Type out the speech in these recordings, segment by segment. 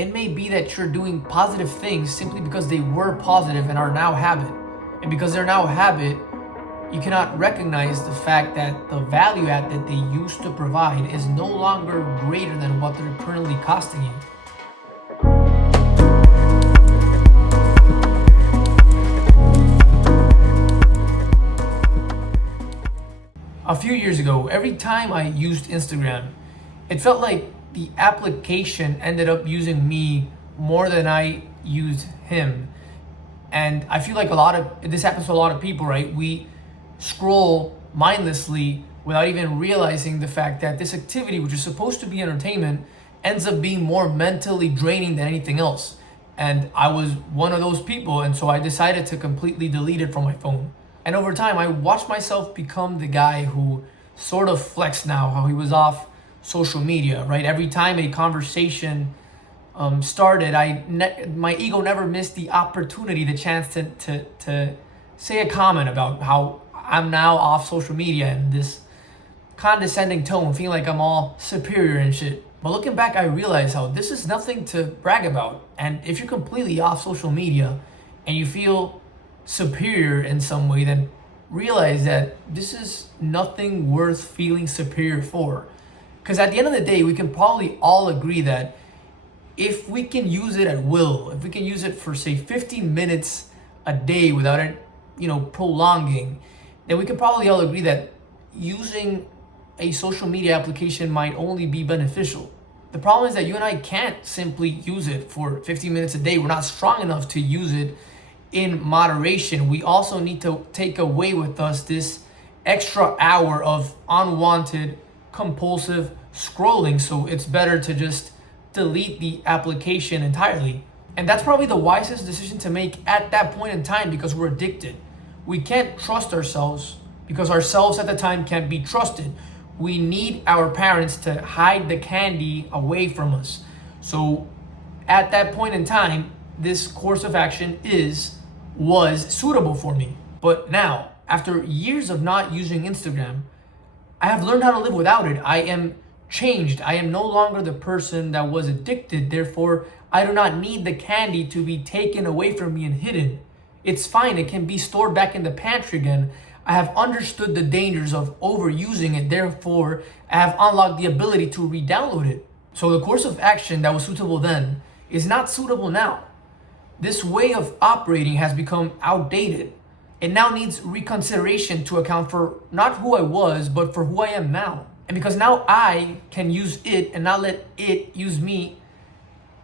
It may be that you're doing positive things simply because they were positive and are now habit. And because they're now habit, you cannot recognize the fact that the value add that they used to provide is no longer greater than what they're currently costing you. A few years ago, every time I used Instagram, it felt like the application ended up using me more than I used him. And I feel like this happens to a lot of people, right? We scroll mindlessly without even realizing the fact that this activity, which is supposed to be entertainment, ends up being more mentally draining than anything else. And I was one of those people, and so I decided to completely delete it from my phone. And over time, I watched myself become the guy who sort of flexed now, how he was off social media, right? Every time a conversation started, my ego never missed the opportunity, the chance to say a comment about how I'm now off social media in this condescending tone, feeling like I'm all superior and shit. But looking back, I realized how this is nothing to brag about. And if you're completely off social media and you feel superior in some way, then realize that this is nothing worth feeling superior for. Because at the end of the day, we can probably all agree that if we can use it at will, if we can use it for say 15 minutes a day without it, prolonging, then we can probably all agree that using a social media application might only be beneficial. The problem is that you and I can't simply use it for 15 minutes a day. We're not strong enough to use it in moderation. We also need to take away with us this extra hour of unwanted, compulsive scrolling. So it's better to just delete the application entirely. And that's probably the wisest decision to make at that point in time, because we're addicted. We can't trust ourselves because ourselves at the time can't be trusted. We need our parents to hide the candy away from us. So at that point in time, this course of action was suitable for me. But now, after years of not using Instagram, I have learned how to live without it. I am changed. I am no longer the person that was addicted. Therefore, I do not need the candy to be taken away from me and hidden. It's fine. It can be stored back in the pantry again. I have understood the dangers of overusing it. Therefore, I have unlocked the ability to re-download it. So the course of action that was suitable then is not suitable now. This way of operating has become outdated. It now needs reconsideration to account for not who I was, but for who I am now. And because now I can use it and not let it use me,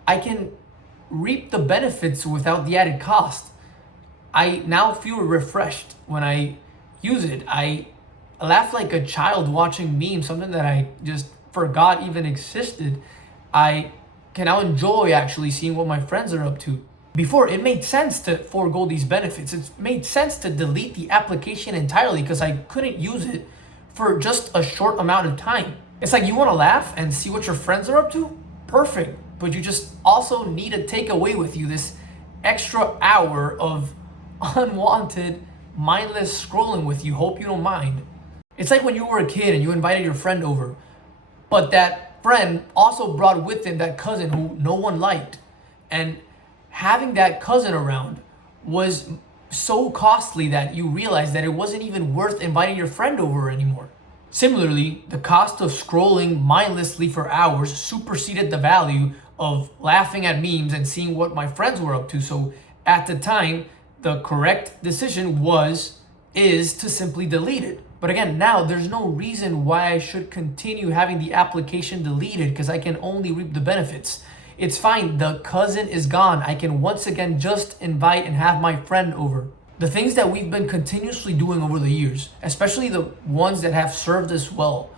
I can reap the benefits without the added cost. I now feel refreshed when I use it. I laugh like a child watching memes, something that I just forgot even existed. I can now enjoy actually seeing what my friends are up to. Before, it made sense to forego these benefits. It made sense to delete the application entirely because I couldn't use it for just a short amount of time. It's like, you want to laugh and see what your friends are up to? Perfect. But you just also need to take away with you this extra hour of unwanted, mindless scrolling with you. Hope you don't mind. It's like when you were a kid and you invited your friend over, but that friend also brought with him that cousin who no one liked. And having that cousin around was so costly that you realized that it wasn't even worth inviting your friend over anymore. Similarly, the cost of scrolling mindlessly for hours superseded the value of laughing at memes and seeing what my friends were up to. So at the time, the correct decision is to simply delete it. But again, now there's no reason why I should continue having the application deleted because I can only reap the benefits. It's fine, the cousin is gone. I can once again just invite and have my friend over. The things that we've been continuously doing over the years, especially the ones that have served us well,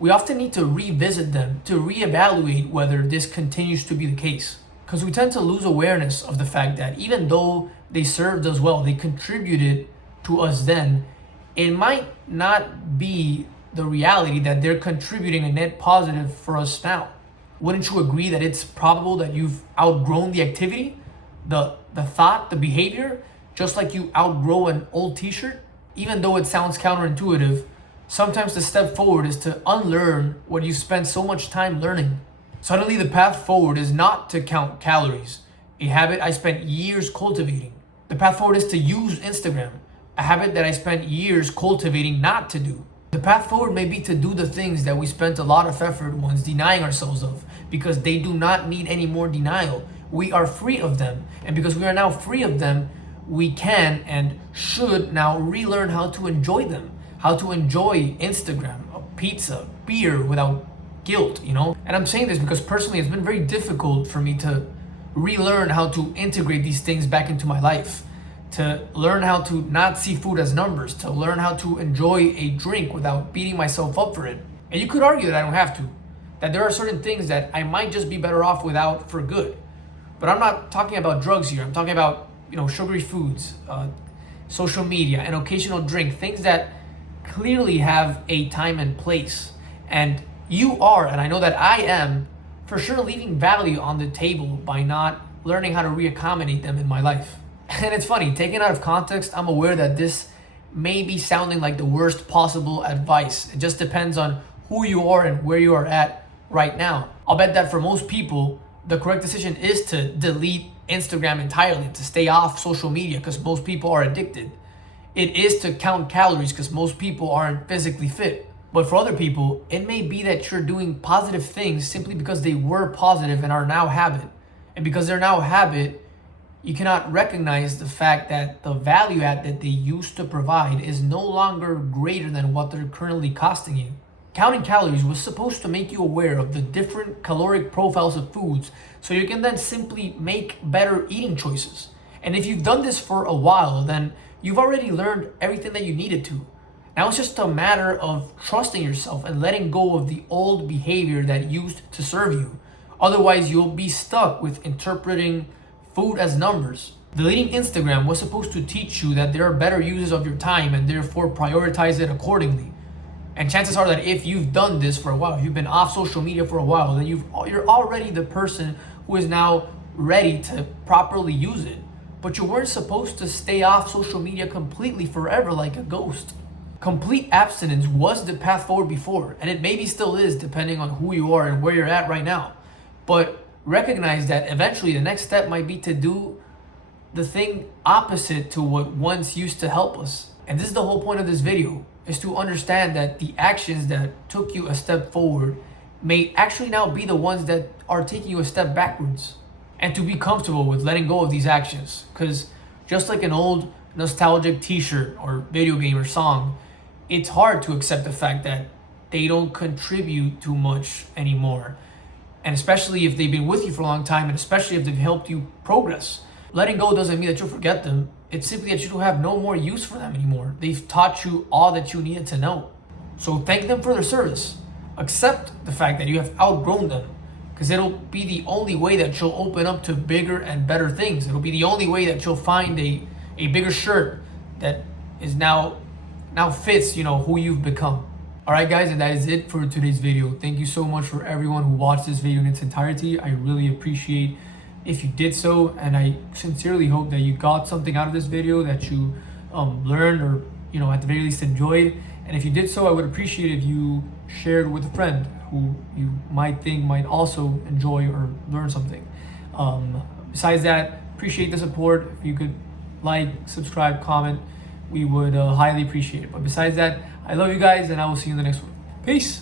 we often need to revisit them to reevaluate whether this continues to be the case. Because we tend to lose awareness of the fact that even though they served us well, they contributed to us then, it might not be the reality that they're contributing a net positive for us now. Wouldn't you agree that it's probable that you've outgrown the activity, the thought, the behavior, just like you outgrow an old t-shirt? Even though it sounds counterintuitive, sometimes the step forward is to unlearn what you spent so much time learning. Suddenly, the path forward is not to count calories, a habit I spent years cultivating. The path forward is to use Instagram, a habit that I spent years cultivating not to do. The path forward may be to do the things that we spent a lot of effort once denying ourselves of, because they do not need any more denial. We are free of them. And because we are now free of them, we can and should now relearn how to enjoy them, how to enjoy Instagram, a pizza, beer without guilt, And I'm saying this because personally it's been very difficult for me to relearn how to integrate these things back into my life, to learn how to not see food as numbers, to learn how to enjoy a drink without beating myself up for it. And you could argue that I don't have to, that there are certain things that I might just be better off without for good. But I'm not talking about drugs here. I'm talking about, sugary foods, social media, an occasional drink, things that clearly have a time and place. And you are, and I know that I am, for sure leaving value on the table by not learning how to reaccommodate them in my life. And it's funny, taken out of context, I'm aware that this may be sounding like the worst possible advice. It just depends on who you are and where you are at right now. I'll bet that for most people, the correct decision is to delete Instagram entirely, to stay off social media because most people are addicted. It is to count calories because most people aren't physically fit. But for other people, it may be that you're doing positive things simply because they were positive and are now habit. And because they're now habit, you cannot recognize the fact that the value add that they used to provide is no longer greater than what they're currently costing you. Counting calories was supposed to make you aware of the different caloric profiles of foods so you can then simply make better eating choices. And if you've done this for a while, then you've already learned everything that you needed to. Now it's just a matter of trusting yourself and letting go of the old behavior that used to serve you. Otherwise, you'll be stuck with interpreting food as numbers. Deleting Instagram was supposed to teach you that there are better uses of your time and therefore prioritize it accordingly. And chances are that if you've done this for a while, if you've been off social media for a while, then you're already the person who is now ready to properly use it. But you weren't supposed to stay off social media completely forever like a ghost. Complete abstinence was the path forward before, and it maybe still is depending on who you are and where you're at right now. But recognize that eventually the next step might be to do the thing opposite to what once used to help us. And this is the whole point of this video, is to understand that the actions that took you a step forward may actually now be the ones that are taking you a step backwards. And to be comfortable with letting go of these actions. Because just like an old nostalgic t-shirt or video game or song, it's hard to accept the fact that they don't contribute too much anymore. And especially if they've been with you for a long time, and especially if they've helped you progress. Letting go doesn't mean that you'll forget them. It's simply that you don't have no more use for them anymore. They've taught you all that you needed to know. So thank them for their service. Accept the fact that you have outgrown them, because it'll be the only way that you'll open up to bigger and better things. It'll be the only way that you'll find a bigger shirt that is now fits, who you've become. All right, guys, and that is it for today's video. Thank you so much for everyone who watched this video in its entirety. I really appreciate if you did so, and I sincerely hope that you got something out of this video, that you learned or, at the very least enjoyed. And if you did so, I would appreciate if you shared with a friend who you might think might also enjoy or learn something. Besides that, appreciate the support. If you could like, subscribe, comment, we would highly appreciate it. But besides that, I love you guys, and I will see you in the next one. Peace.